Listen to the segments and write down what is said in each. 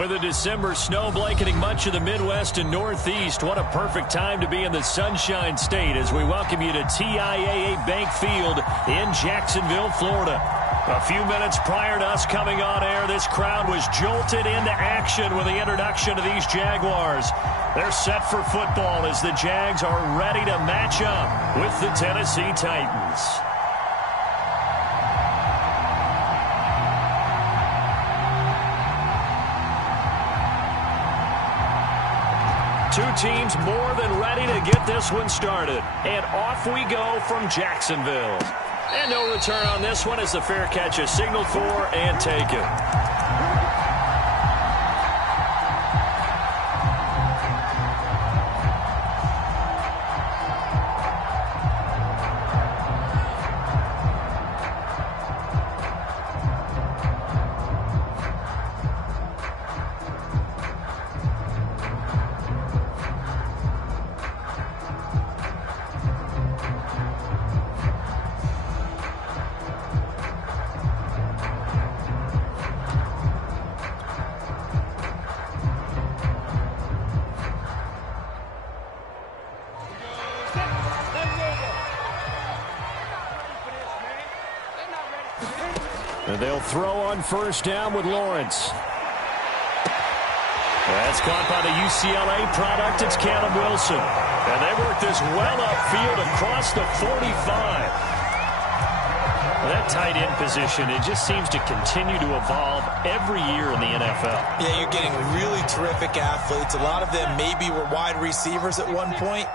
With a December snow blanketing much of the Midwest and Northeast, what a perfect time to be in the Sunshine State as we welcome you to TIAA Bank Field in Jacksonville, Florida. A few minutes prior to us coming on air, this crowd was jolted into action with the introduction of these Jaguars. They're set for football as the Jags are ready to match up with the Tennessee Titans. Two teams more than ready to get this one started. And off we go from Jacksonville. And no return on this one as the fair catch is signaled for and taken. And they'll throw on first down with Lawrence. That's caught by the UCLA product. It's Callum Wilson. And they work this well upfield across the 45. That tight end position, it just seems to continue to evolve every year in the NFL. Yeah, you're getting really terrific athletes. A lot of them maybe were wide receivers at one point.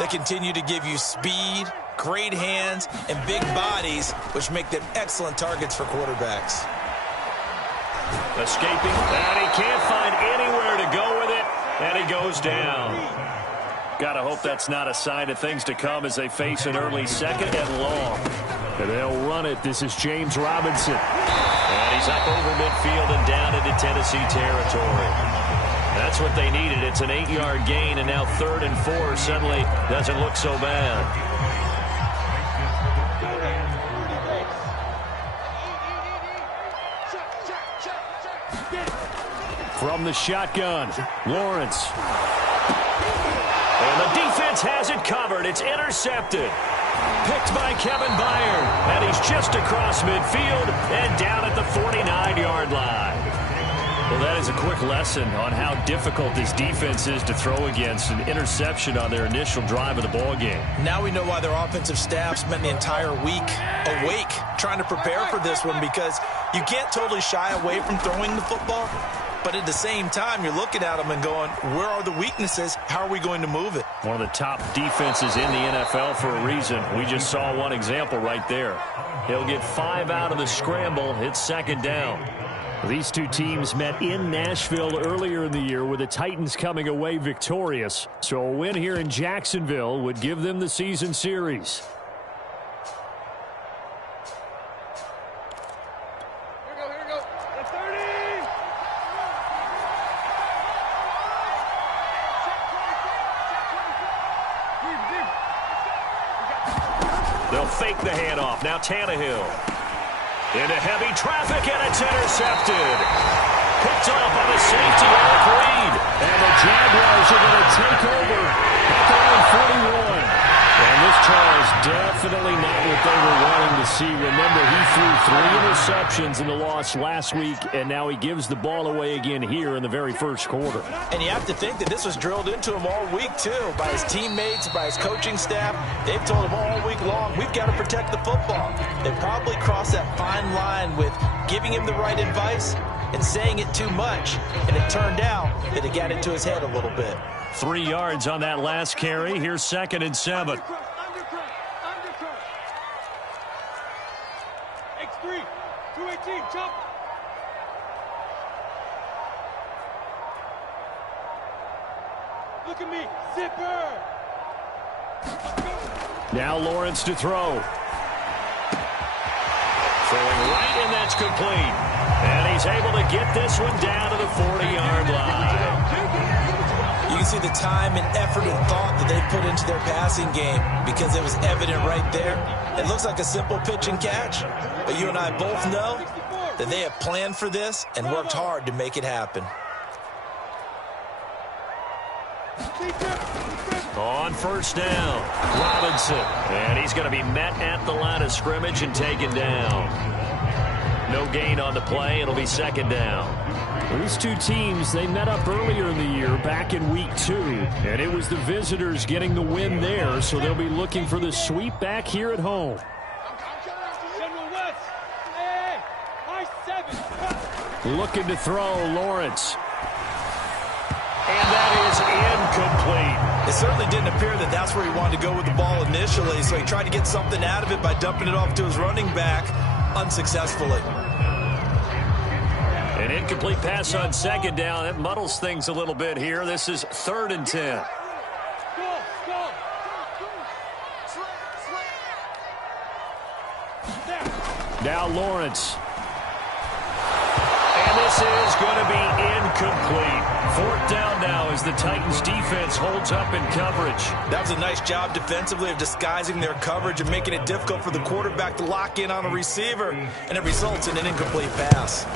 They continue to give you speed, great hands, and big bodies, which make them excellent targets for quarterbacks. Escaping, and he can't find anywhere to go with it, and he goes down. Gotta hope that's not a sign of things to come as they face an early second and long. And they'll run it. This is James Robinson. And he's up over midfield and down into Tennessee territory. That's what they needed. It's an 8-yard gain, and now 3rd and 4 suddenly doesn't look so bad. From the shotgun, Lawrence. And the defense has it covered. It's intercepted. Picked by Kevin Byard. And he's just across midfield and down at the 49-yard line. Well, that is a quick lesson on how difficult this defense is to throw against. An interception on their initial drive of the ball game. Now we know why their offensive staff spent the entire week awake trying to prepare for this one, because you can't totally shy away from throwing the football. But at the same time, you're looking at them and going, where are the weaknesses? How are we going to move it? One of the top defenses in the NFL for a reason. We just saw one example right there. He'll get 5 out of the scramble. It's 2nd down. These two teams met in Nashville earlier in the year with the Titans coming away victorious. So a win here in Jacksonville would give them the season series. They'll fake the handoff. Now Tannehill. Into heavy traffic, and it's intercepted. Picked off by the safety, Eric Reed. And the Jaguars are going to take over at the line 41. And this Charles definitely not what they were wanting to see. Remember, he threw 3 interceptions in the loss last week, and now he gives the ball away again here in the very first quarter. And you have to think that this was drilled into him all week, too, by his teammates, by his coaching staff. They've told him all week long, we've got to protect the football. They probably crossed that fine line with giving him the right advice and saying it too much. And it turned out that it got into his head a little bit. 3 yards on that last carry. Here's 2nd and 7. X3, 218, jump. Look at me, zipper. Now Lawrence to throw. Throwing right, and that's complete. And he's able to get this one down to the 40-yard line. You can see the time and effort and thought that they put into their passing game, because it was evident right there. It looks like a simple pitch and catch, but you and I both know that they have planned for this and worked hard to make it happen. On first down, Robinson. And he's going to be met at the line of scrimmage and taken down. No gain on the play. It'll be second down. These two teams, they met up earlier in the year, back in week 2. And it was the visitors getting the win there, so they'll be looking for the sweep back here at home. Looking to throw, Lawrence. And that is incomplete. It certainly didn't appear that that's where he wanted to go with the ball initially, so he tried to get something out of it by dumping it off to his running back unsuccessfully. An incomplete pass on second down. That muddles things a little bit here. This is 3rd and 10. Now Lawrence. And this is going to be incomplete. 4th down now as the Titans defense holds up in coverage. That was a nice job defensively of disguising their coverage and making it difficult for the quarterback to lock in on a receiver, and it results in an incomplete pass.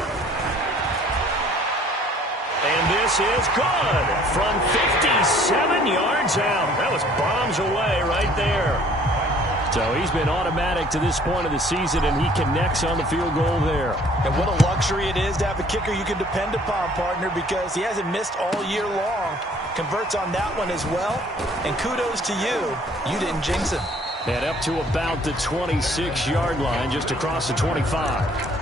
And this is good from 57 yards out. That was bombs away right there. So he's been automatic to this point of the season, and he connects on the field goal there. And what a luxury it is to have a kicker you can depend upon, partner, because he hasn't missed all year long. Converts on that one as well. And kudos to you. You didn't jinx him. And up to about the 26-yard line, just across the 25.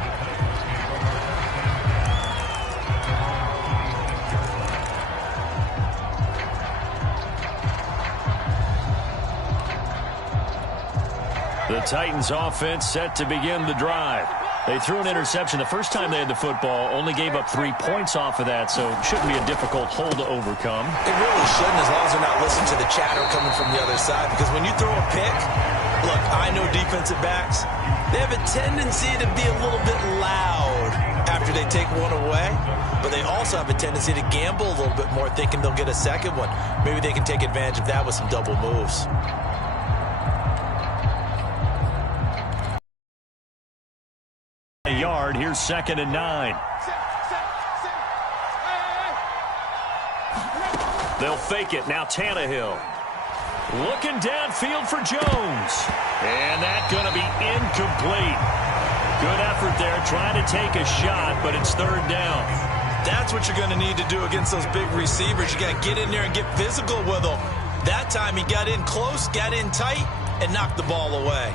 The Titans offense set to begin the drive. They threw an interception the first time they had the football, only gave up 3 points off of that, so it shouldn't be a difficult hole to overcome. It really shouldn't, as long as they're not listening to the chatter coming from the other side, because when you throw a pick, look, I know defensive backs, they have a tendency to be a little bit loud after they take one away, but they also have a tendency to gamble a little bit more, thinking they'll get a second one. Maybe they can take advantage of that with some double moves. Yard. Here's 2nd and 9. They'll fake it. Now Tannehill. Looking downfield for Jones. And that's going to be incomplete. Good effort there trying to take a shot, but it's 3rd down. That's what you're going to need to do against those big receivers. You got to get in there and get physical with them. That time he got in close, got in tight, and knocked the ball away.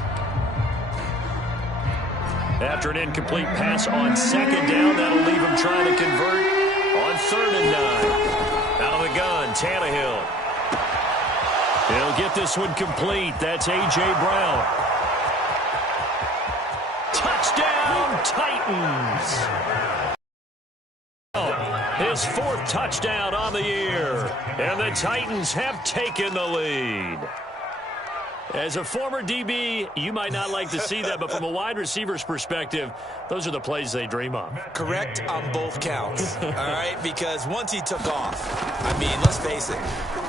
After an incomplete pass on 2nd down, that'll leave him trying to convert on 3rd and 9. Out of the gun, Tannehill. He'll get this one complete. That's A.J. Brown. Touchdown, Titans. His 4th touchdown on the year. And the Titans have taken the lead. As a former DB, you might not like to see that, but from a wide receiver's perspective, those are the plays they dream of. Correct on both counts, all right? Because once he took off, I mean, let's face it,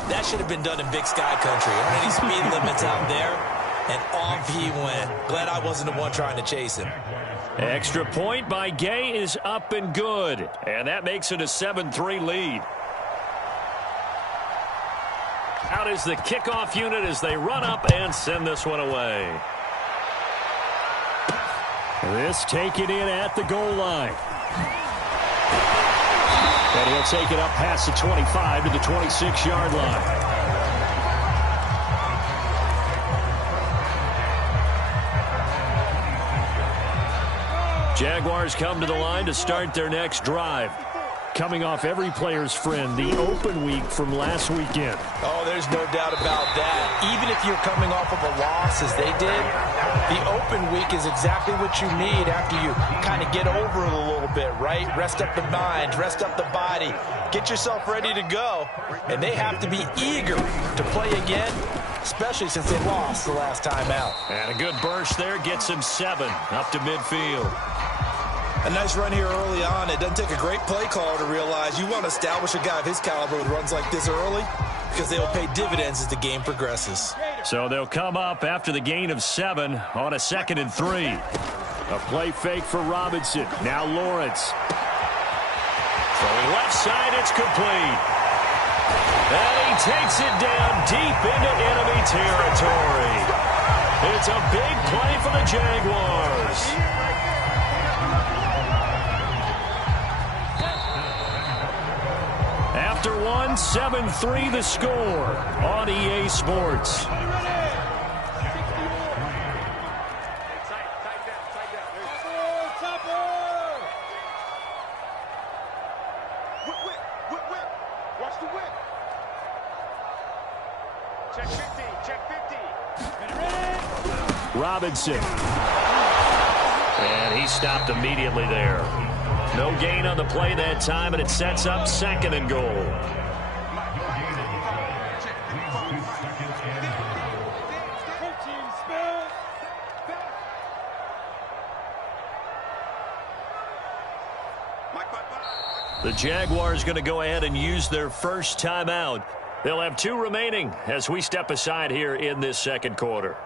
that should have been done in Big Sky Country. Aren't any speed limits out there? And off he went. Glad I wasn't the one trying to chase him. Extra point by Gay is up and good, and that makes it a 7-3 lead. Out is the kickoff unit as they run up and send this one away. This taken in at the goal line. And he'll take it up past the 25 to the 26-yard line. Jaguars come to the line to start their next drive. Coming off every player's friend, the open week from last weekend. Oh, there's no doubt about that. Even if you're coming off of a loss as they did, the open week is exactly what you need after you kind of get over it a little bit, right? Rest up the mind, rest up the body, get yourself ready to go. And they have to be eager to play again, especially since they lost the last time out. And a good burst there gets him 7 up to midfield. A nice run here early on. It doesn't take a great play caller to realize you want to establish a guy of his caliber with runs like this early because they will pay dividends as the game progresses. So they'll come up after the gain of 7 on a 2nd and 3. A play fake for Robinson. Now Lawrence. Throwing left side, it's complete. And he takes it down deep into enemy territory. It's a big play for the Jaguars. After one, 7-3 the score on EA Sports. Robinson. And he stopped immediately there. No gain on the play that time, and it sets up 2nd and goal. The Jaguars going to go ahead and use their first timeout. They'll have 2 remaining as we step aside here in this 2nd quarter.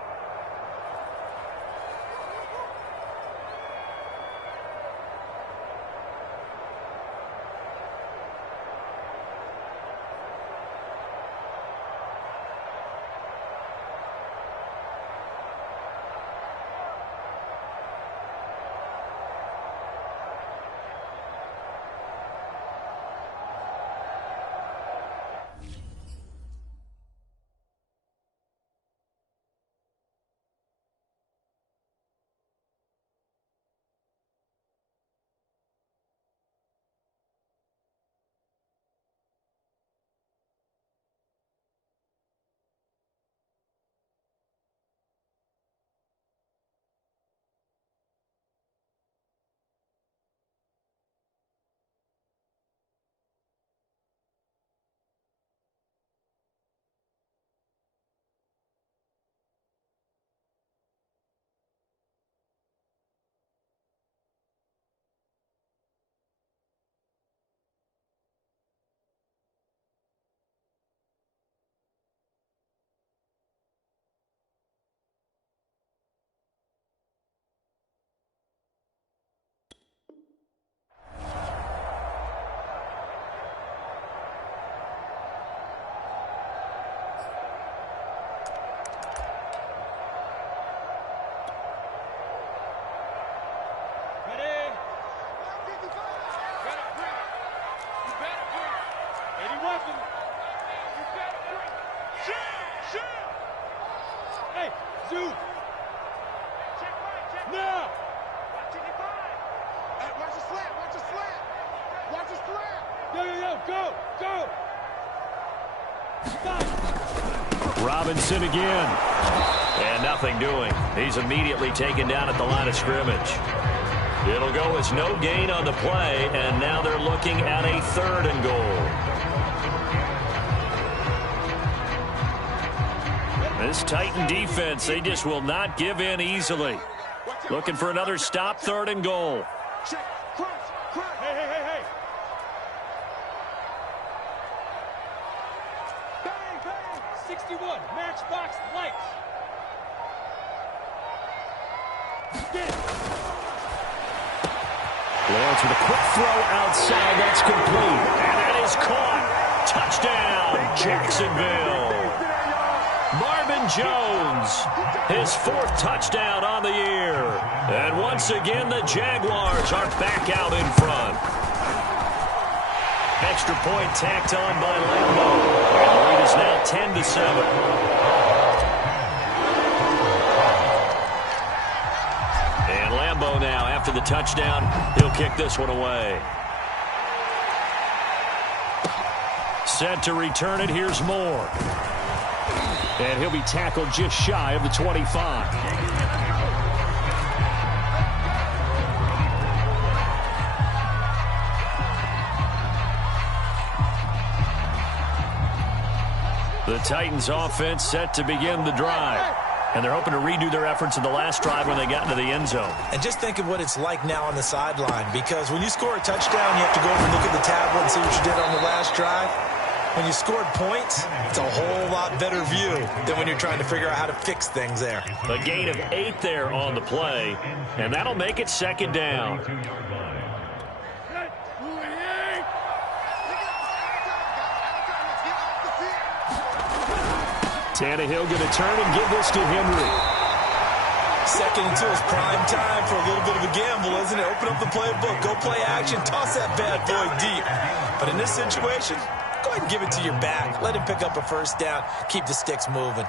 Robinson again. And nothing doing. He's immediately taken down at the line of scrimmage. It'll go as no gain on the play, and now they're looking at a 3rd and goal. This Titan defense, they just will not give in easily. Looking for another stop, 3rd and goal. Hey. 61, matchbox lights. Lawrence with a quick throw outside. That's complete. And that is caught. Touchdown, Jacksonville. Marvin Jones, his 4th touchdown on the year. And once again, the Jaguars are back out in front. Extra point tacked on by Lambo. And the lead is now 10-7. And Lambo now, after the touchdown, he'll kick this one away. Set to return it. Here's Moore. And he'll be tackled just shy of the 25. The Titans offense set to begin the drive. And they're hoping to redo their efforts in the last drive when they got into the end zone. And just think of what it's like now on the sideline, because when you score a touchdown, you have to go over and look at the tablet and see what you did on the last drive. When you scored points, it's a whole lot better view than when you're trying to figure out how to fix things there. A gain of 8 there on the play, and that'll make it 2nd down. Tannehill going to turn and give this to Henry. Second and 2 is prime time for a little bit of a gamble, isn't it? Open up the playbook, go play action, toss that bad boy deep. But in this situation, go ahead and give it to your back. Let him pick up a first down. Keep the sticks moving.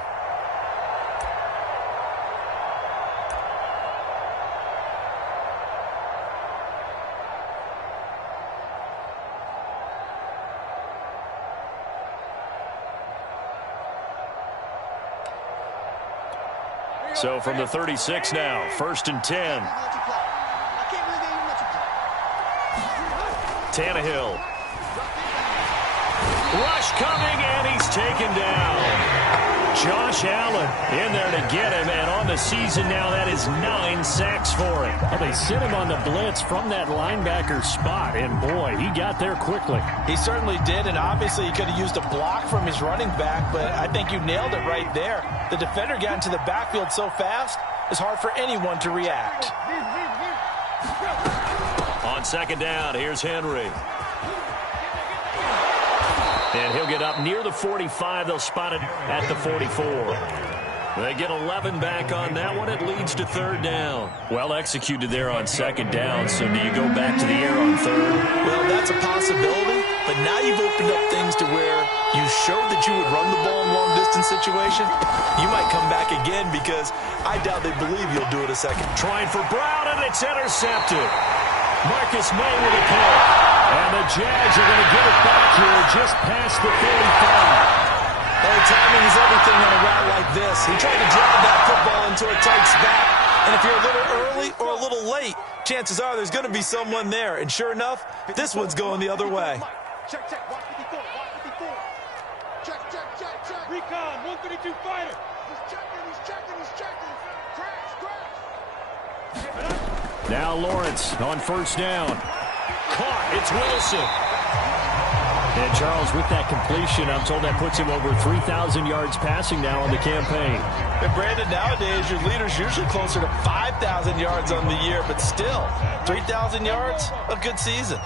So from the 36 now, 1st and 10. Tannehill. Rush coming, and he's taken down. Josh Allen in there to get him, and on the season now, that is 9 sacks for him. Well, they sent him on the blitz from that linebacker spot, and boy, he got there quickly. He certainly did, and obviously he could have used a block from his running back, but I think you nailed it right there. The defender got into the backfield so fast, it's hard for anyone to react. On 2nd down, here's Henry. And he'll get up near the 45. They'll spot it at the 44. They get 11 back on that one. It leads to 3rd down. Well executed there on 2nd down. So do you go back to the air on 3rd? Well, that's a possibility, but now you've opened up things to where you showed that you would run the ball in long-distance situation. You might come back again because I doubt they believe you'll do it a second. Trying for Brown, and it's intercepted. Marcus May with a pick. And the Jags are going to get it back here just past the 45. Oh, timing is everything on a route like this. He tried to drive that football into a tight spot. And if you're a little early or a little late, chances are there's going to be someone there. And sure enough, this one's going the other way. Check, check, watch 54, watch 54. Check, check, check, check. Recon, 132 fighter. He's checking, he's checking, he's checking. Crash, crash. Now Lawrence on 1st down. Caught. It's Wilson. And Charles, with that completion, I'm told that puts him over 3,000 yards passing now on the campaign. And Brandon, nowadays, your leader's usually closer to 5,000 yards on the year, but still, 3,000 yards, a good season.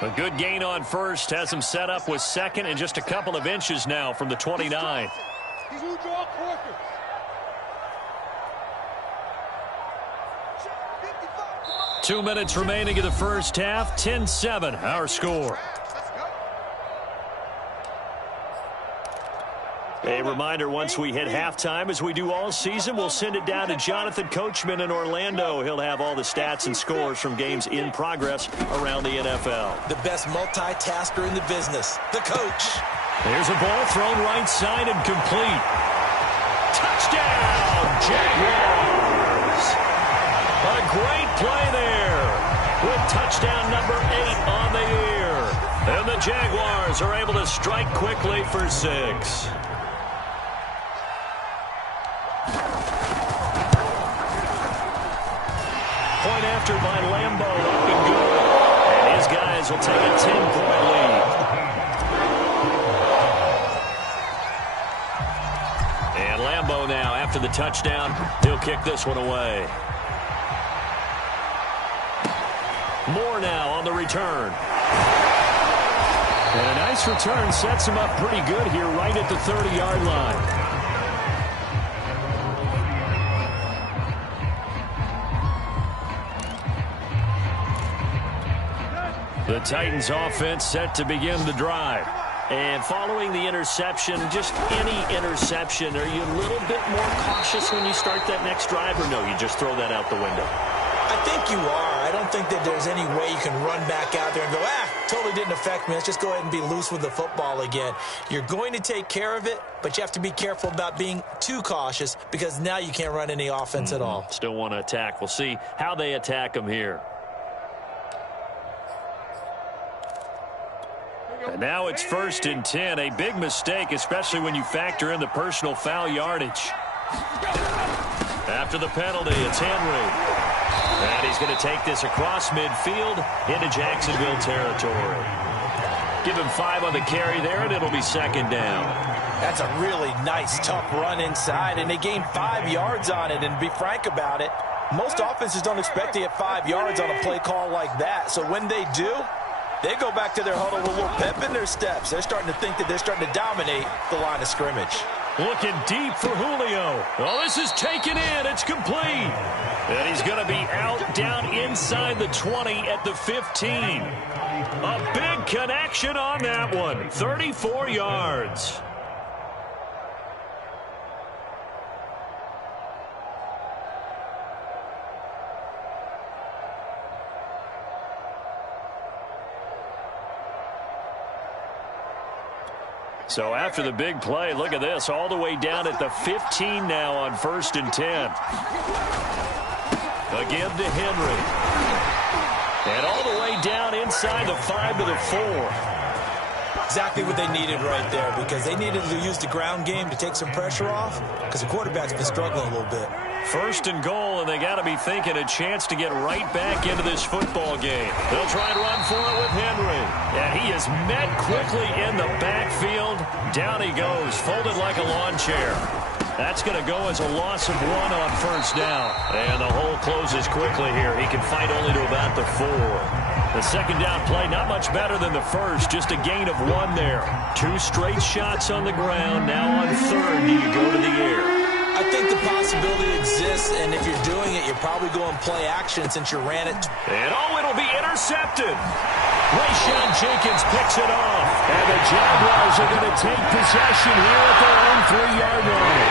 A good gain on 1st, has him set up with 2nd and just a couple of inches now from the 29. He's who draw quarters. 2 minutes remaining in the 1st half. 10-7, our score. A reminder, once we hit halftime, as we do all season, we'll send it down to Jonathan Coachman in Orlando. He'll have all the stats and scores from games in progress around the NFL. The best multitasker in the business, the coach. There's a ball thrown right side and complete. Touchdown, Jaguars! A great play there with touchdown number 8 on the year. And the Jaguars are able to strike quickly for 6. Point after by Lambo, up and good. And his guys will take a 10-point lead. And Lambo now, after the touchdown, he'll kick this one away. Moore now on the return. And a nice return sets him up pretty good here right at the 30-yard line. The Titans offense set to begin the drive. And following the interception, just any interception, are you a little bit more cautious when you start that next drive, or no, you just throw that out the window? I think you are. I don't think that there's any way you can run back out there and go, totally didn't affect me. Let's just go ahead and be loose with the football again. You're going to take care of it, but you have to be careful about being too cautious because now you can't run any offense at all. Still want to attack. We'll see how they attack them here. And now it's 1st and 10. A big mistake, especially when you factor in the personal foul yardage. After the penalty, it's Henry. And he's going to take this across midfield into Jacksonville territory. Give him 5 on the carry there, and it'll be 2nd down. That's a really nice, tough run inside, and they gained 5 yards on it. And to be frank about it, most offenses don't expect to get 5 yards on a play call like that. So when they do, they go back to their huddle with a little pep in their steps. They're starting to think that they're starting to dominate the line of scrimmage. Looking deep for Julio. Oh, this is taken in. It's complete. And he's going to be out down inside the 20 at the 15. A big connection on that one. 34 yards. So after the big play, look at this, all the way down at the 15 now on 1st and 10. Again to Henry. And all the way down inside the 5 to the 4. Exactly what they needed right there, because they needed to use the ground game to take some pressure off, because the quarterback's been struggling a little bit. 1st and goal, and they got to be thinking a chance to get right back into this football game. They'll try and run for it with Henry. And he is met quickly in the backfield. Down he goes, folded like a lawn chair. That's going to go as a loss of 1 on 1st down. And the hole closes quickly here. He can fight only to about the 4. The 2nd down play, not much better than the 1st, just a gain of 1 there. 2 straight shots on the ground. Now on 3rd, do you go to the air? I think the possibility exists, and if you're doing it, you're probably going play action since you ran it. And it'll be intercepted. Rayshawn Jenkins picks it off. And the Jaguars are going to take possession here at their own 3-yard line.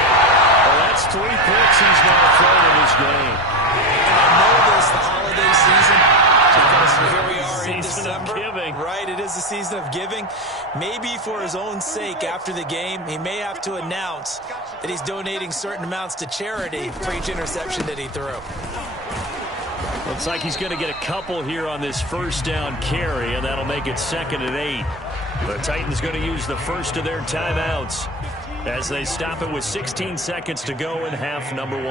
Well, that's 3 picks he's now thrown in this game. And I know this, the holiday season, because here we are in December. Giving. Right, it is the season of giving. Maybe for his own sake after the game, he may have to announce that he's donating certain amounts to charity for each interception that he threw. Looks like he's going to get a couple here on this 1st down carry, and that'll make it 2nd and 8. The Titans going to use the first of their timeouts as they stop it with 16 seconds to go in half number 1.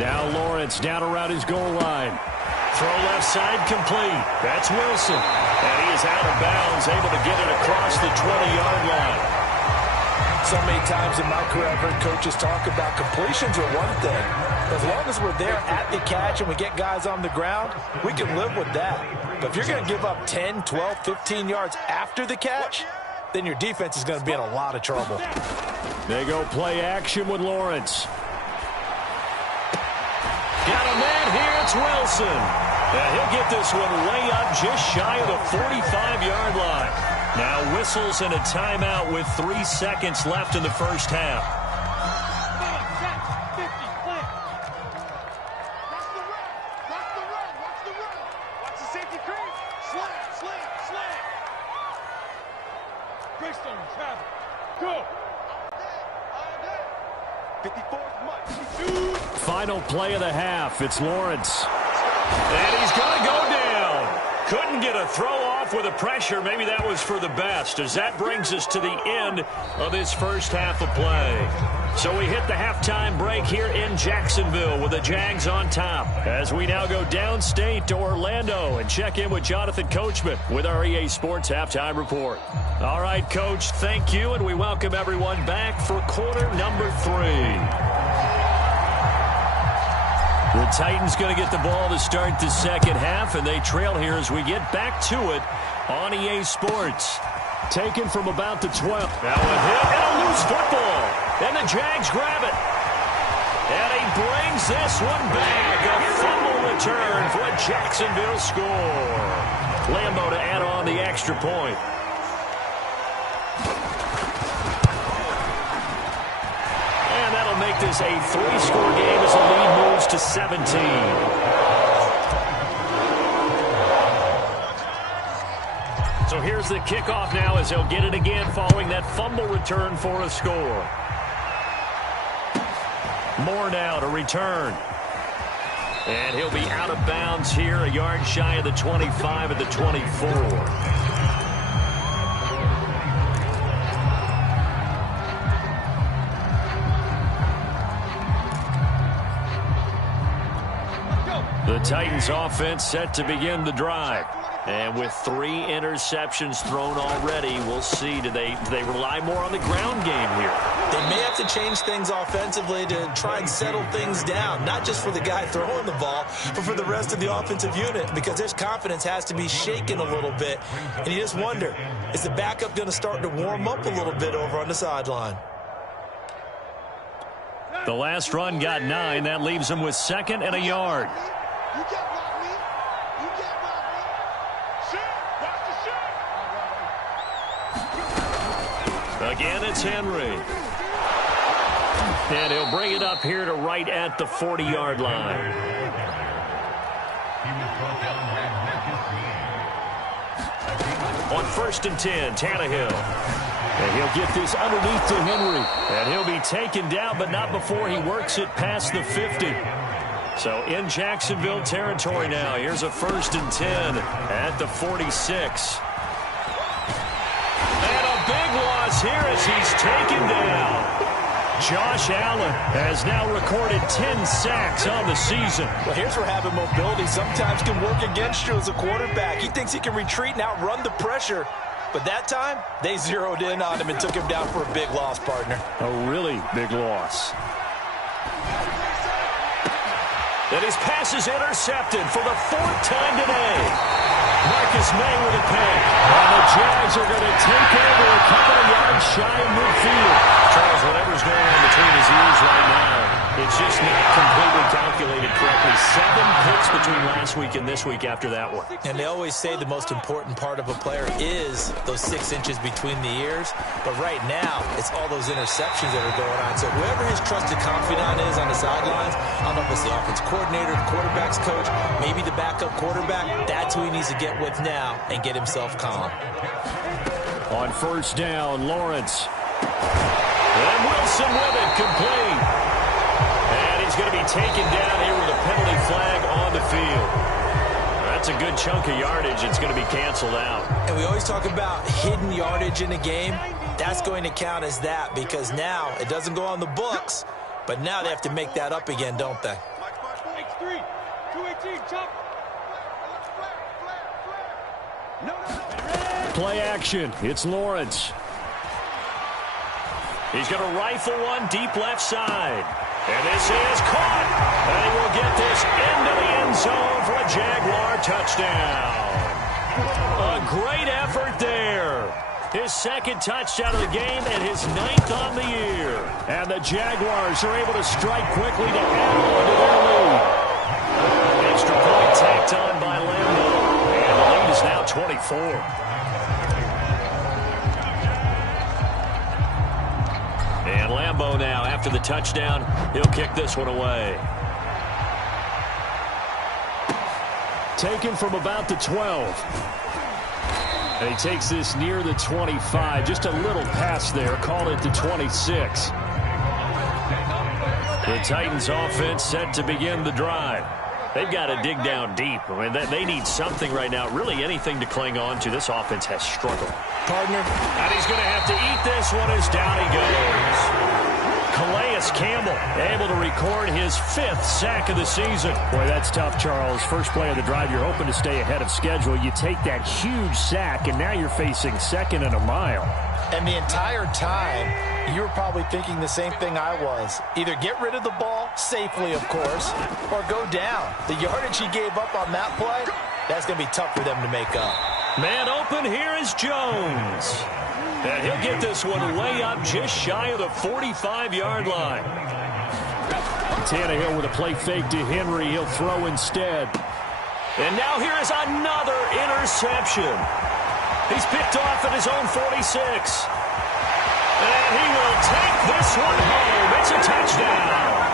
Now Lawrence down around his goal line. Throw left side complete. That's Wilson. And he is out of bounds, able to get it across the 20-yard line. So many times in my career, I've heard coaches talk about completions are one thing. As long as we're there at the catch and we get guys on the ground, we can live with that. But if you're going to give up 10, 12, 15 yards after the catch, then your defense is going to be in a lot of trouble. They go play action with Lawrence. Got a man here, it's Wilson. And he'll get this one way up just shy of the 45-yard line. Now whistles and a timeout with 3 seconds left in the 1st half. Watch the safety creep. Slam. Greystone, travel. Go. 54's much. Final play of the half. It's Lawrence. And he's going to go down. Couldn't get a throw off with the pressure. Maybe that was for the best, as that brings us to the end of this 1st half of play. So we hit the halftime break here in Jacksonville with the Jags on top, as we now go downstate to Orlando and check in with Jonathan Coachman with our EA Sports Halftime Report. All right, Coach, thank you, and we welcome everyone back for quarter number 3. The Titans going to get the ball to start the 2nd half, and they trail here as we get back to it on EA Sports. Taken from about the 12. Now a hit and a loose football. And the Jags grab it. And he brings this one back. A fumble return for a Jacksonville score. Lambo to add on the extra point. And that'll make this a 3-score game as the lead moves to 17. So here's the kickoff now as he'll get it again following that fumble return for a score. Moore now to return. And he'll be out of bounds here, a yard shy of the 25 at the 24. The Titans offense set to begin the drive. And with 3 interceptions thrown already, we'll see. Do they rely more on the ground game here? They may have to change things offensively to try and settle things down, not just for the guy throwing the ball, but for the rest of the offensive unit, because his confidence has to be shaken a little bit. And you just wonder, is the backup going to start to warm up a little bit over on the sideline? The last run got 9. That leaves him with 2nd and a yard. You can't block me. You can't block me. Shit. Watch the shit. Again, it's Henry. And he'll bring it up here to right at the 40-yard line. On 1st and 10, Tannehill. And he'll get this underneath to Henry. And he'll be taken down, but not before he works it past the 50. So in Jacksonville territory now. Here's a 1st and 10 at the 46. And a big loss here as he's taken down. Josh Allen has now recorded 10 sacks on the season. Well, here's where having mobility sometimes can work against you as a quarterback. He thinks he can retreat and outrun the pressure. But that time, they zeroed in on him and took him down for a big loss, partner. A really big loss. And his pass is intercepted for the 4th time today. Marcus May with a pick. And the Jags are going to take over a couple of yards shy of midfield. Charles, whatever's going on between his ears right now, it's just not completely calculated correctly. 7 picks between last week and this week after that one. And they always say the most important part of a player is those 6 inches between the ears. But right now, it's all those interceptions that are going on. So whoever his trusted confidant is on the sidelines, I don't know if it's the offensive coordinator, the quarterback's coach, maybe the backup quarterback, that's who he needs to get with now and get himself calm. On 1st down, Lawrence. And Wilson with it, complete. And he's going to be taken down here with a penalty flag on the field. That's a good chunk of yardage. It's going to be canceled out. And we always talk about hidden yardage in a game. That's going to count as that because now it doesn't go on the books, but now they have to make that up again, don't they? X3, 218, chop. Play action. It's Lawrence. He's going to rifle one deep left side. And this is caught. And he will get this into the end zone for a Jaguar touchdown. A great effort there. His 2nd touchdown of the game and his 9th on the year. And the Jaguars are able to strike quickly to add on to their lead. Extra point tacked on by Lambo. And the lead is now 24. And Lambo now, after the touchdown, he'll kick this one away. Taken from about the 12. And he takes this near the 25. Just a little pass there. Call it the 26. The Titans offense set to begin the drive. They've got to dig down deep. I mean, they need something right now, really anything to cling on to. This offense has struggled. Partner. And he's going to have to eat this one as down he goes. Calais Campbell able to record his 5th sack of the season. Boy, that's tough, Charles. First play of the drive, you're hoping to stay ahead of schedule. You take that huge sack, and now you're facing 2nd and a mile. And the entire time, you were probably thinking the same thing I was. Either get rid of the ball, safely of course, or go down. The yardage he gave up on that play, that's going to be tough for them to make up. Man open, here is Jones. And he'll get this one way up just shy of the 45-yard line. Tannehill with a play fake to Henry. He'll throw instead. And now here is another interception. He's picked off at his own 46. And he will take this one home. It's a touchdown.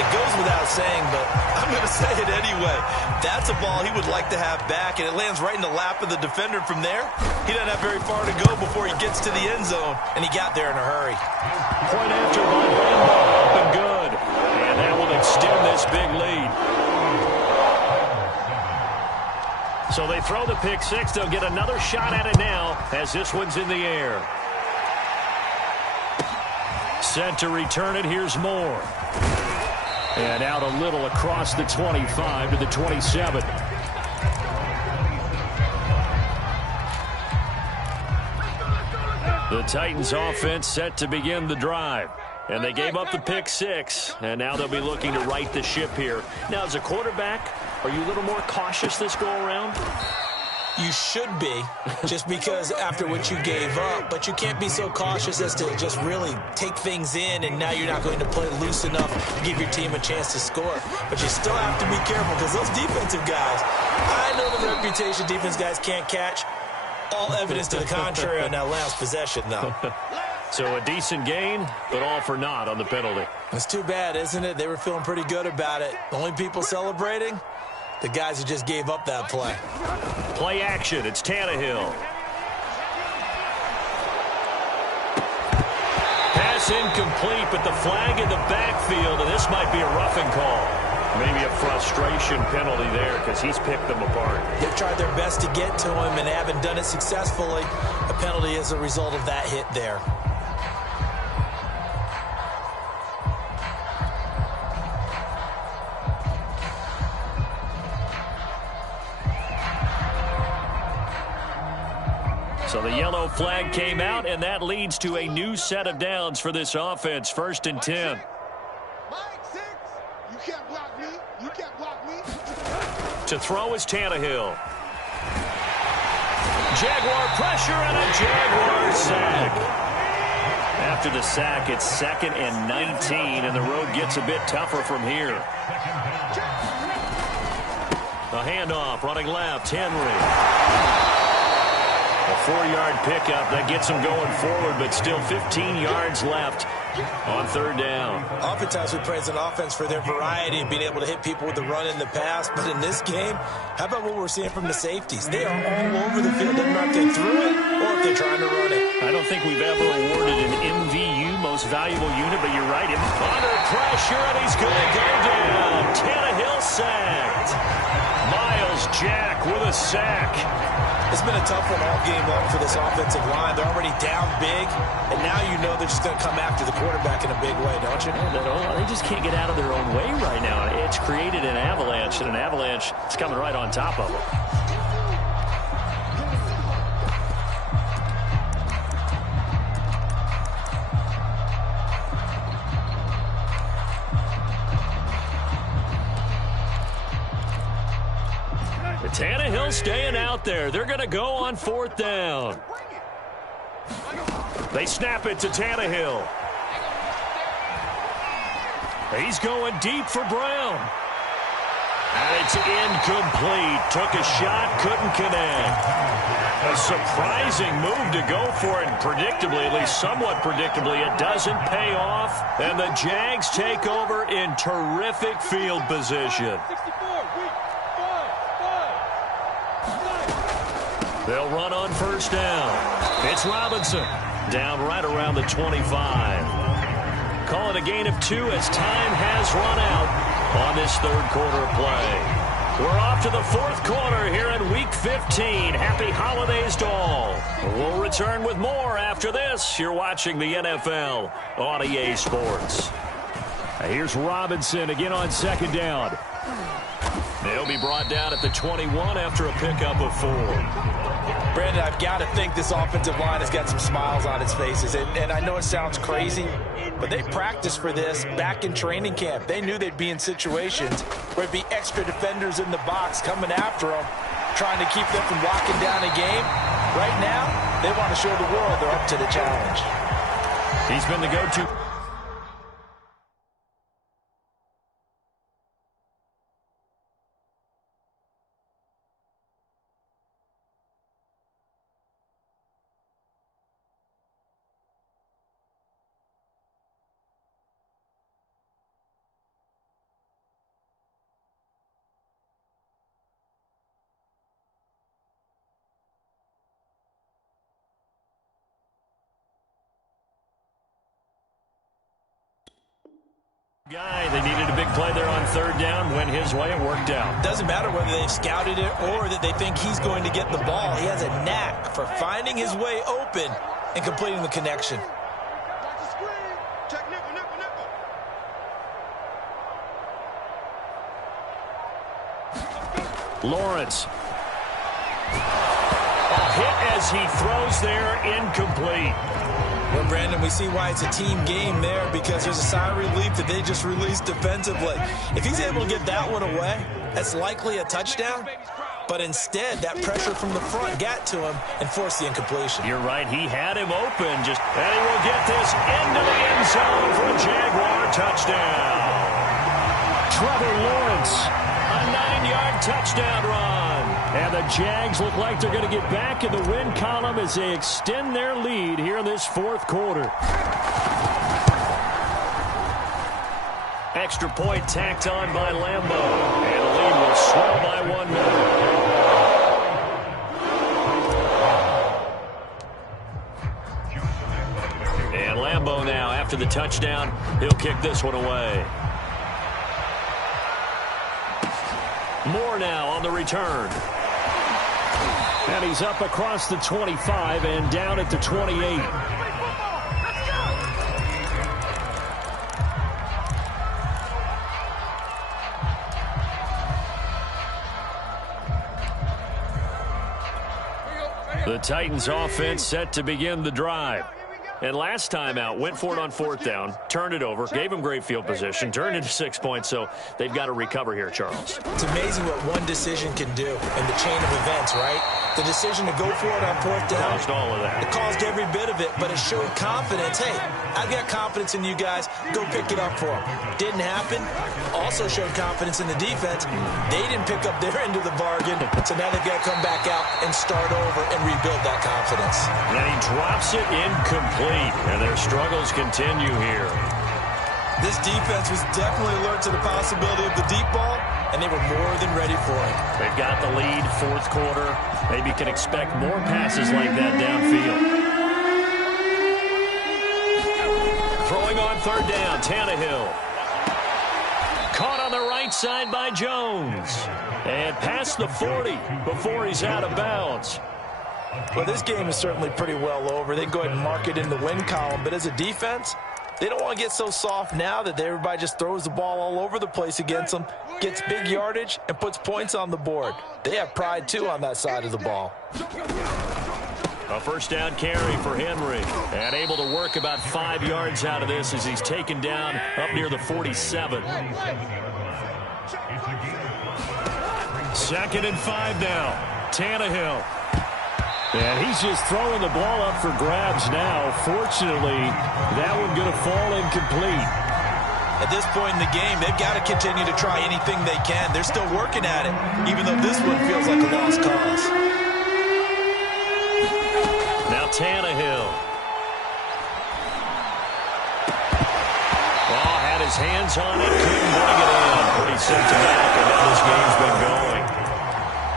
It goes without saying, but I'm going to say it anyway. That's a ball he would like to have back, and it lands right in the lap of the defender from there. He doesn't have very far to go before he gets to the end zone, and he got there in a hurry. Point after by Lambo, up and good. And that will extend this big lead. So they throw the pick 6. They'll get another shot at it now as this one's in the air. Set to return it. Here's Moore. And out a little across the 25 to the 27. The Titans offense set to begin the drive. And they gave up the pick 6. And now they'll be looking to right the ship here. Now, as a quarterback, are you a little more cautious this go around? You should be, just because after what you gave up. But you can't be so cautious as to just really take things in, and now you're not going to play loose enough to give your team a chance to score. But you still have to be careful, because those defensive guys, I know the reputation defense guys can't catch. All evidence to the contrary on that last possession, though. So a decent gain, but all for naught on the penalty. It's too bad, isn't it? They were feeling pretty good about it. The only people celebrating, the guys who just gave up that play. Play action. It's Tannehill. Pass incomplete, but the flag in the backfield, and this might be a roughing call. Maybe a frustration penalty there because he's picked them apart. They've tried their best to get to him and haven't done it successfully. A penalty is a result of that hit there. So the yellow flag came out, and that leads to a new set of downs for this offense. 1st and 10. Mike, 6. You can't block me. You can't block me. To throw is Tannehill. Jaguar pressure and a Jaguar sack. After the sack, it's 2nd and 19, and the road gets a bit tougher from here. A handoff, running left, Henry. A 4-yard pickup that gets him going forward, but still 15 yards left on 3rd down. Oftentimes we praise an offense for their variety and being able to hit people with the run and the pass. But in this game, how about what we're seeing from the safeties? They are all over the field. Doesn't matter if they threw it or if they're trying to run it. I don't think we've ever awarded an MVU, most valuable unit, but you're right. Under pressure, and he's going to go down. Tannehill sacked. Miles Jack with a sack. It's been a tough one all game long for this offensive line. They're already down big, and now you know they're just going to come after the quarterback in a big way, don't you? They just can't get out of their own way right now. It's created an avalanche, and an avalanche is coming right on top of them. Tannehill staying out there. They're going to go on 4th down. They snap it to Tannehill. He's going deep for Brown. And it's incomplete. Took a shot, couldn't connect. A surprising move to go for it. And predictably, at least somewhat predictably, it doesn't pay off. And the Jags take over in terrific field position. They'll run on 1st down. It's Robinson down right around the 25. Call it a gain of 2 as time has run out on this 3rd quarter play. We're off to the 4th quarter here in Week 15. Happy holidays to all. We'll return with more after this. You're watching the NFL on EA Sports. Here's Robinson again on 2nd down. They'll be brought down at the 21 after a pickup of 4. Brandon, I've got to think this offensive line has got some smiles on its faces. And I know it sounds crazy, but they practiced for this back in training camp. They knew they'd be in situations where there'd be extra defenders in the box coming after them, trying to keep them from locking down a game. Right now, they want to show the world they're up to the challenge. He's been the go-to. They needed a big play there on 3rd down. Went his way. It worked out. Doesn't matter whether they've scouted it or that they think he's going to get the ball. He has a knack for finding his way open and completing the connection. Watch the screen. Check nickel, nickel, nickel. Lawrence. A hit as he throws there, incomplete. Well, Brandon, we see why it's a team game there, because there's a sigh of relief that they just released defensively. If he's able to get that one away, that's likely a touchdown. But instead, that pressure from the front got to him and forced the incompletion. You're right. He had him open. And he will get this into the end zone for a Jaguar touchdown. Trevor Lawrence, a 9-yard touchdown run. And the Jags look like they're going to get back in the win column as they extend their lead here in this fourth quarter. Extra point tacked on by Lambeau. And the lead will swell by 1 more. And Lambeau now, after the touchdown, he'll kick this one away. Moore now on the return. And he's up across the 25 and down at the 28. The Titans offense set to begin the drive. And last time out, went for it on fourth down, turned it over, gave him great field position, turned into 6 points, so they've got to recover here, Charles. It's amazing what one decision can do in the chain of events, right? The decision to go for it on fourth down. Caused all of that. It caused every bit of it, but it showed confidence. Hey, I've got confidence in you guys. Go pick it up for them. Didn't happen. Also showed confidence in the defense. They didn't pick up their end of the bargain, so now they've got to come back out and start over and rebuild that confidence. And he drops it incomplete, and their struggles continue here. This defense was definitely alert to the possibility of the deep ball, and they were more than ready for it. They've got the lead, fourth quarter. Maybe can expect more passes like that downfield. Throwing on third down, Tannehill. Caught on the right side by Jones. And past the 40 before he's out of bounds. Well, this game is certainly pretty well over. They go ahead and mark it in the win column, but as a defense, they don't want to get so soft now that everybody just throws the ball all over the place against them, gets big yardage, and puts points on the board. They have pride, too, on that side of the ball. A first down carry for Henry. And able to work about 5 yards out of this as he's taken down up near the 47. 2nd and 5 now. Tannehill. And he's just throwing the ball up for grabs now. Fortunately, that one going to fall incomplete. At this point in the game, they've got to continue to try anything they can. They're still working at it, even though this one feels like a lost cause. Now Tannehill. Oh, had his hands on it, couldn't bring it in. Pretty symptomatic of how this game's been going.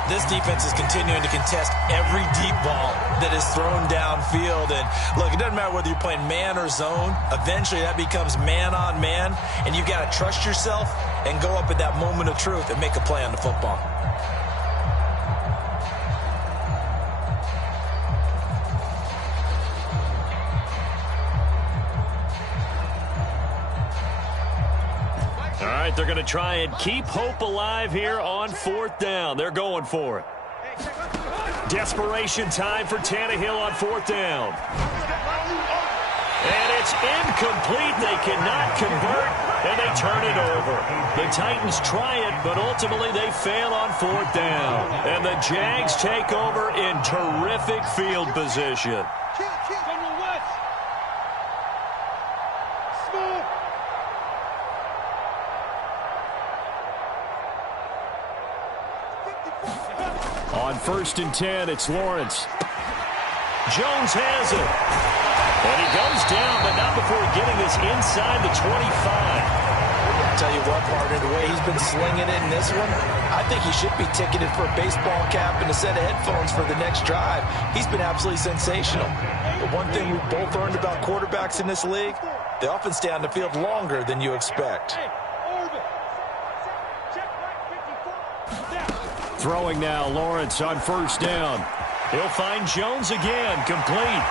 This defense is continuing to contest every deep ball that is thrown downfield. And look, it doesn't matter whether you're playing man or zone. Eventually that becomes man on man. And you've got to trust yourself and go up at that moment of truth and make a play on the football. All right, they're going to try and keep hope alive here on fourth down. They're going for it. Desperation time for Tannehill on fourth down. And it's incomplete. They cannot convert, and they turn it over. The Titans try it, but ultimately they fail on fourth down. And the Jags take over in terrific field position. On 1st and 10, it's Lawrence. Jones has it. And he goes down, but not before getting this inside the 25. I'll tell you what, partner, the way he's been slinging it in this one, I think he should be ticketed for a baseball cap and a set of headphones for the next drive. He's been absolutely sensational. But one thing we've both learned about quarterbacks in this league, they often stay on the field longer than you expect. Throwing now, Lawrence on 1st down. He'll find Jones again, complete.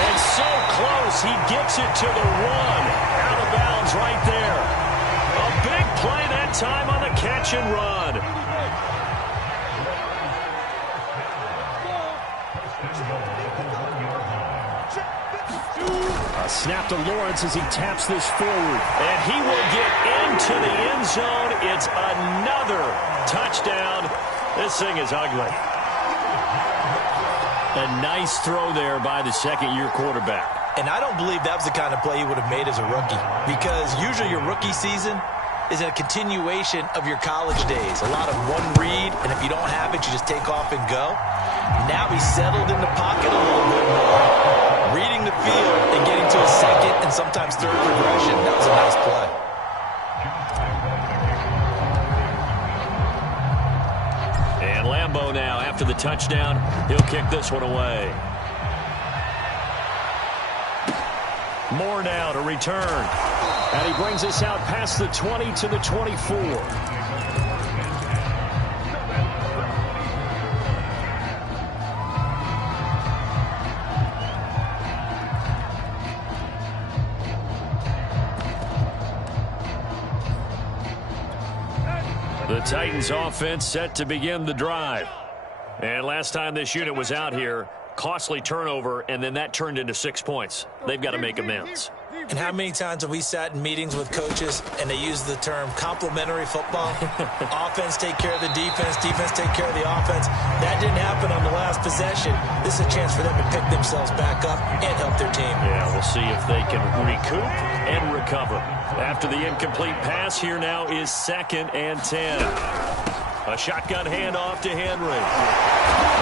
And so close, he gets it to the 1. Out of bounds right there. A big play that time on the catch and run. A snap to Lawrence as he taps this forward. And he will get into the end zone. It's another touchdown This thing is ugly. A nice throw there by the second-year quarterback. And I don't believe that was the kind of play he would have made as a rookie, because usually your rookie season is a continuation of your college days. A lot of one read, and if you don't have it, you just take off and go. Now he's settled in the pocket a little bit more, reading the field and getting to a second and sometimes third progression. That was a nice play. And Lambeau now, after the touchdown, he'll kick this one away. Moore now to return. And he brings us out past the 20 to the 24. The Titans offense set to begin the drive. And last time this unit was out here, costly turnover, and then that turned into 6 points. They've got to make amends. And how many times have we sat in meetings with coaches and they use the term complementary football? Offense take care of the defense, defense take care of the offense. That didn't happen on the last possession. This is a chance for them to pick themselves back up and help their team. Yeah, we'll see if they can recoup and recover. After the incomplete pass, here now is 2nd and 10. A shotgun handoff to Henry.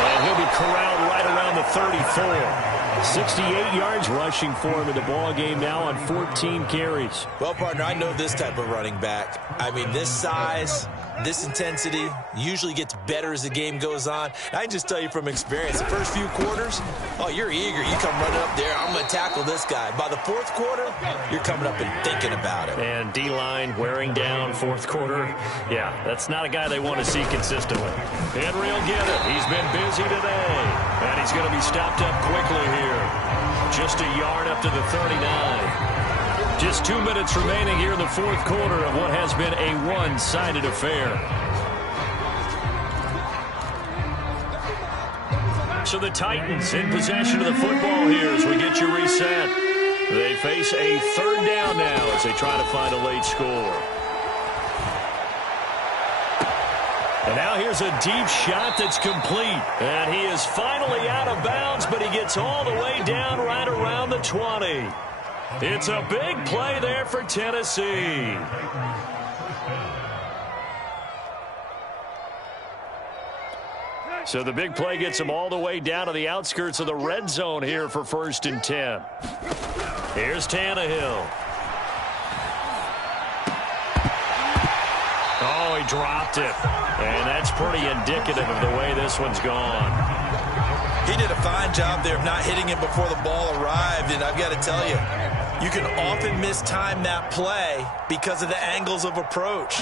And he'll be corralled right around the 34. 68 yards rushing for him in the ball game now on 14 carries. Well, partner, I know this type of running back. I mean, this size, this intensity usually gets better as the game goes on. And I can just tell you from experience, the first few quarters, oh, you're eager. You come running up there, I'm going to tackle this guy. By the fourth quarter, you're coming up and thinking about it. And D-line wearing down fourth quarter. Yeah, that's not a guy they want to see consistently. Henry will get it. He's been busy today. And he's going to be stopped up quickly here. Just a yard up to the 39. Just 2 minutes remaining here in the fourth quarter of what has been a one-sided affair. So the Titans in possession of the football here as we get you reset. They face a third down now as they try to find a late score. And now here's a deep shot that's complete. And he is finally out of bounds, but he gets all the way down right around the 20. It's a big play there for Tennessee. So the big play gets him all the way down to the outskirts of the red zone here for 1st and 10. Here's Tannehill. Oh, he dropped it. And that's pretty indicative of the way this one's gone. He did a fine job there of not hitting it before the ball arrived, and I've got to tell you, you can often mistime that play because of the angles of approach.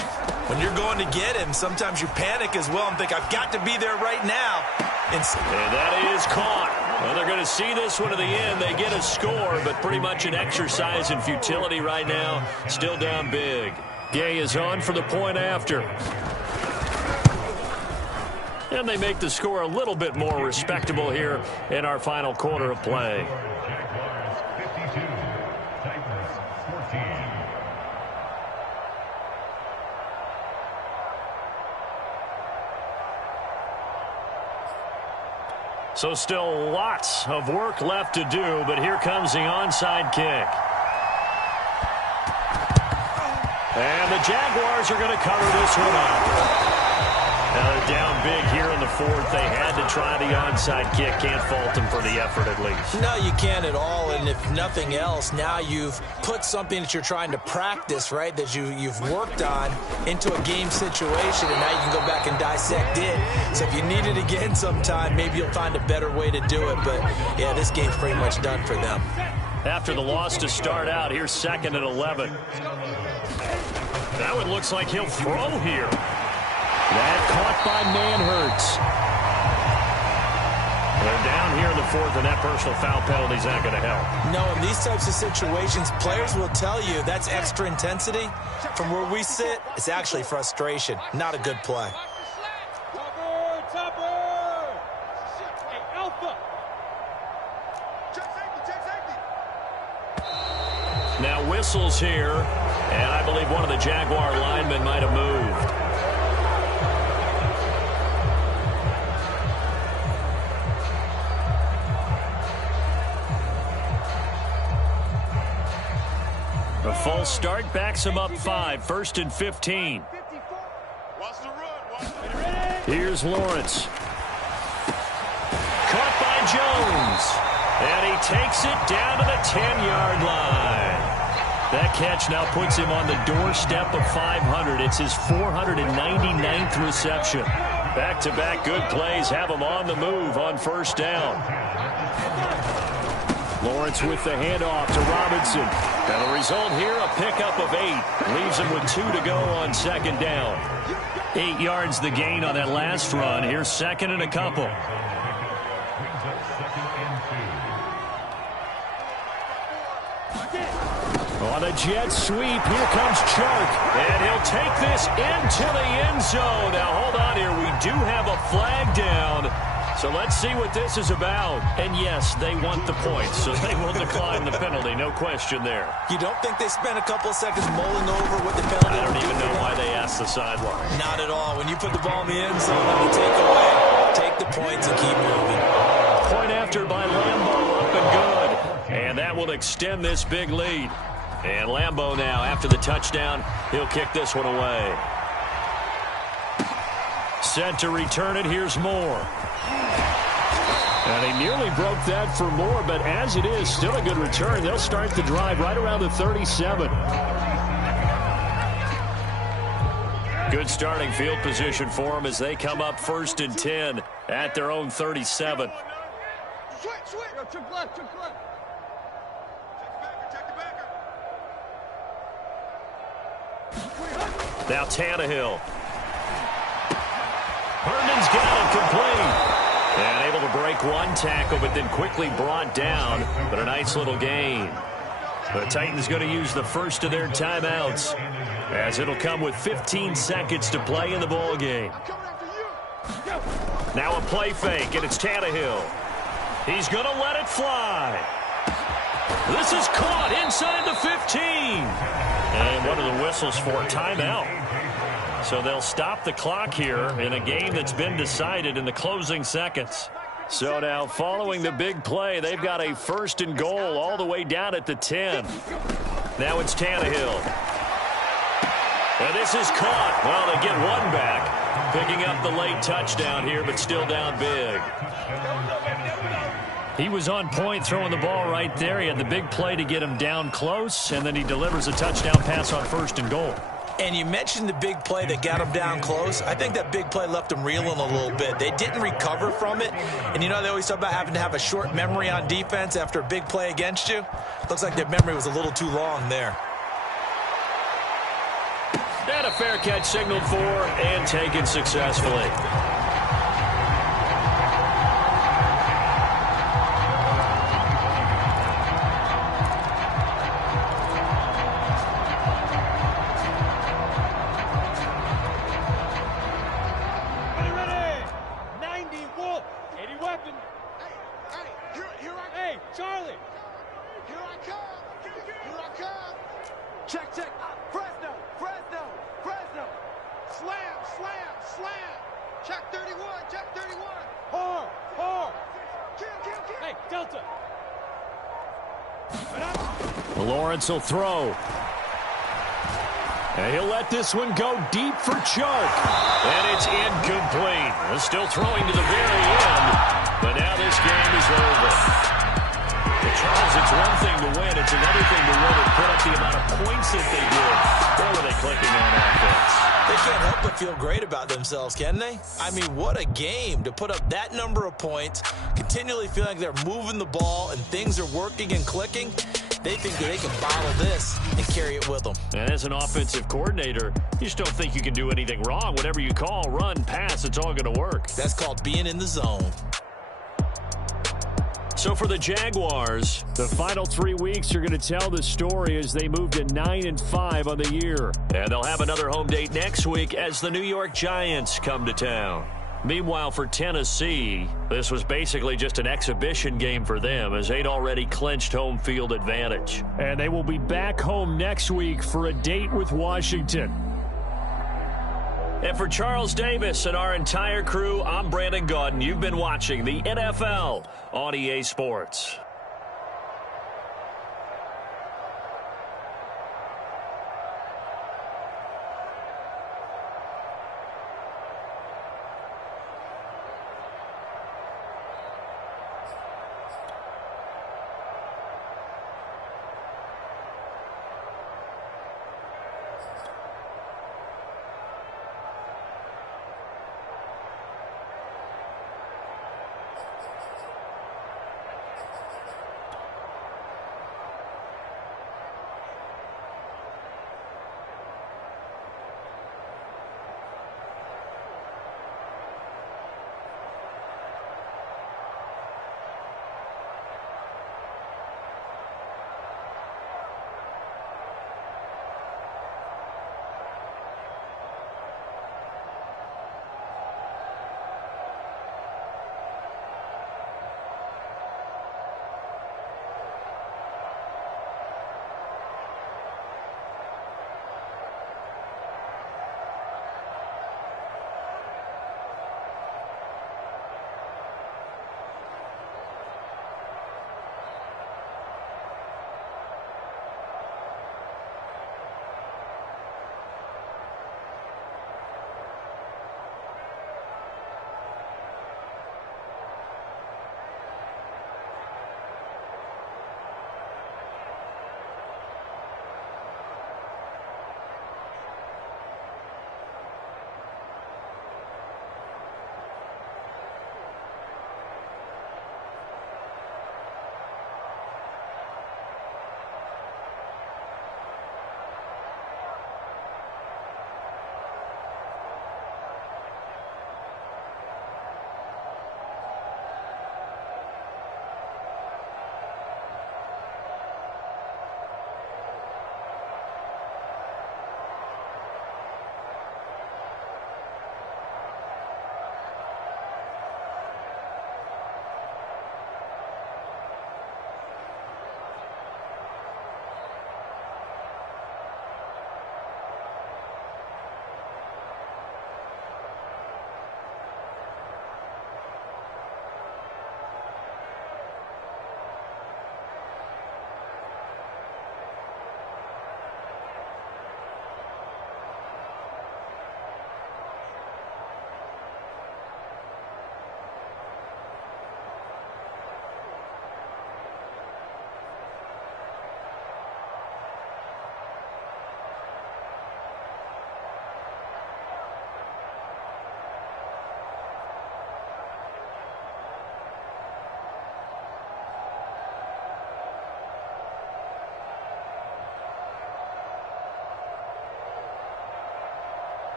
When you're going to get him, sometimes you panic as well and think, I've got to be there right now. And that is caught. Well, they're going to see this one to the end. They get a score, but pretty much an exercise in futility right now. Still down big. Gay is on for the point after. And they make the score a little bit more respectable here in our final quarter of play. So still lots of work left to do, but here comes the onside kick. And the Jaguars are going to cover this one up. Now they're down big here in the fourth. They had to try the onside kick. Can't fault them for the effort at least. No, you can't at all. And if nothing else, now you've put something that you're trying to practice, right, that you've worked on into a game situation, and now you can go back and dissect it. So if you need it again sometime, maybe you'll find a better way to do it. But, yeah, this game's pretty much done for them. After the loss to start out, here's 2nd and 11. That one looks like he'll throw here. That caught by Manhertz. They're down here in the fourth, and that personal foul penalty is not going to help. No, in these types of situations, players will tell you that's extra intensity. From where we sit, it's actually frustration. Not a good play. Now whistles here, and I believe one of the Jaguar linemen might have moved. they'll start, backs them up 5, 1st and 15. Watch the run. Here's Lawrence. Caught by Jones. And he takes it down to the 10-yard line. That catch now puts him on the doorstep of 500. It's his 499th reception. Back-to-back good plays have him on the move on 1st down. Lawrence with the handoff to Robinson. And the result here, a pickup of 8. Leaves him with 2 to go on 2nd down. 8 yards the gain on that last run. Here's 2nd and a couple. On a jet sweep, here comes Chark. And he'll take this into the end zone. Now, hold on here. We do have a flag down. So let's see what this is about. And yes, they want the points, so they will decline the penalty. No question there. You don't think they spent a couple of seconds mulling over what the penalty? I don't even know why they asked the sideline. Not at all. When you put the ball in the end zone and you take the points and keep moving. Point after by Lambeau, up and good. And that will extend this big lead. And Lambeau now, after the touchdown, he'll kick this one away. Set to return it. Here's Moore. And he nearly broke that for Moore, but as it is, still a good return. They'll start the drive right around the 37. Good starting field position for them as they come up 1st and 10 at their own 37. Switch. Check left. Check the backer. Now Tannehill. Herndon's got it complete. And able to break one tackle, but then quickly brought down. But a nice little gain. The Titans going to use the first of their timeouts, as it'll come with 15 seconds to play in the ball game. Now a play fake, and it's Tannehill. He's going to let it fly. This is caught inside the 15. And what are the whistles for? Timeout. So they'll stop the clock here in a game that's been decided in the closing seconds. So now following the big play, they've got a 1st and goal all the way down at the 10. Now it's Tannehill. And this is caught. Well, they get one back, picking up the late touchdown here, but still down big. He was on point throwing the ball right there. He had the big play to get him down close, and then he delivers a touchdown pass on 1st and goal. And you mentioned the big play that got him down close. I think that big play left him reeling a little bit. They didn't recover from it. And you know they always talk about having to have a short memory on defense after a big play against you. Looks like their memory was a little too long there. And a fair catch signaled for and taken successfully. Lawrence will throw. And he'll let this one go deep for Chark. And it's incomplete. They're still throwing to the very end. But now this game is over. But Charles, it's one thing to win. It's another thing to win and put up the amount of points that they did. Where were they clicking on offense? They can't help but feel great about themselves, can they? I mean, what a game to put up that number of points, continually feeling like they're moving the ball and things are working and clicking. They think that they can bottle this and carry it with them. And as an offensive coordinator, you just don't think you can do anything wrong. Whatever you call, run, pass, it's all going to work. That's called being in the zone. So for the Jaguars, the final 3 weeks are going to tell the story as they move to 9-5 on the year. And they'll have another home date next week as the New York Giants come to town. Meanwhile, for Tennessee, this was basically just an exhibition game for them as they'd already clinched home field advantage. And they will be back home next week for a date with Washington. And for Charles Davis and our entire crew, I'm Brandon Gaudin. You've been watching the NFL on EA Sports.